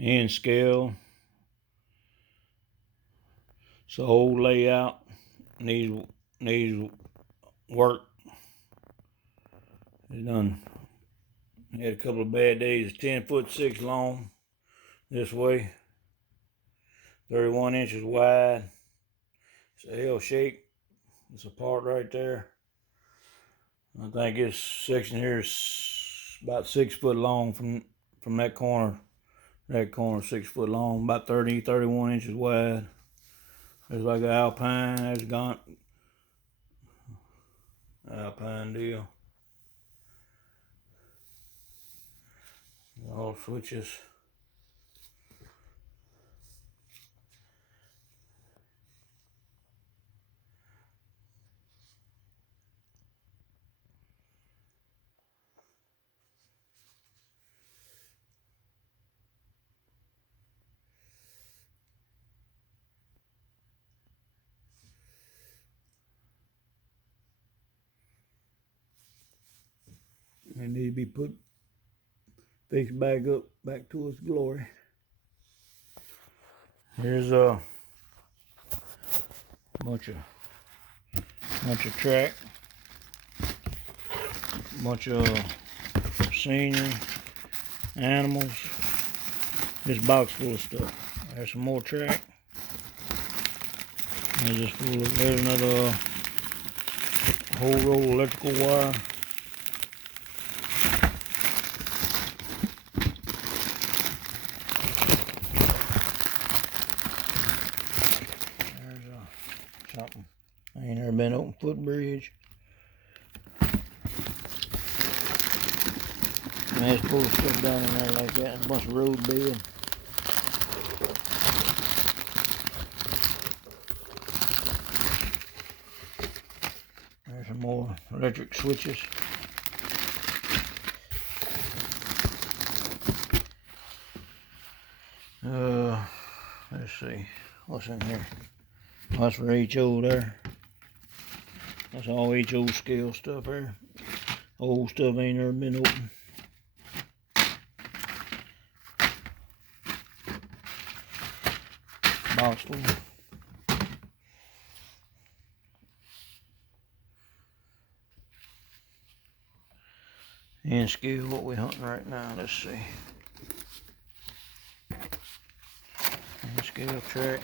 End scale. It's an old layout. Needs work. It done had a couple of bad days. It's 10'6" long this way, 31 inches wide. It's a L shape. It's a part right there. I think this section here is about 6 foot long from that corner. That corner 6 foot long, about 31 inches wide. There's like an Alpine. There's gone Alpine deal. All switches. They need to be fixed back up, back to its glory. Here's a bunch of track, bunch of scenery, animals. This box full of stuff. There's some more track. There's another whole roll of electrical wire. There's something. I ain't never been open footbridge. And there's full of stuff down in there like that. And a bunch of road bed. There's some more electric switches. Let's see. What's in here? That's for HO there. That's all HO scale stuff there. Old stuff ain't never been open. Box full. And scale what we hunting right now. Let's see. And scale track.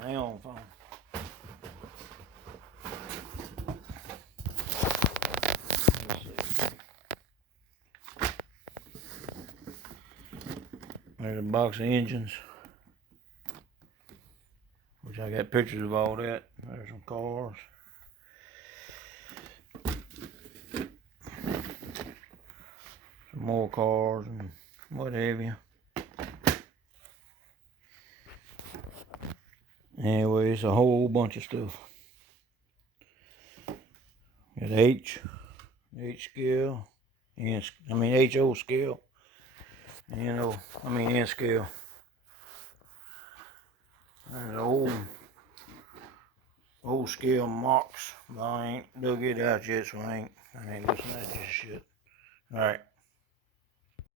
Hang on, phone. Let's see. There's a box of engines, which I got pictures of all that. There's some cars. Some more cars and what have you. Anyway, it's a whole bunch of stuff. Got H scale, HO scale, N scale. There's old scale marks, but I ain't dug it out yet, so I ain't listening to this shit. Alright.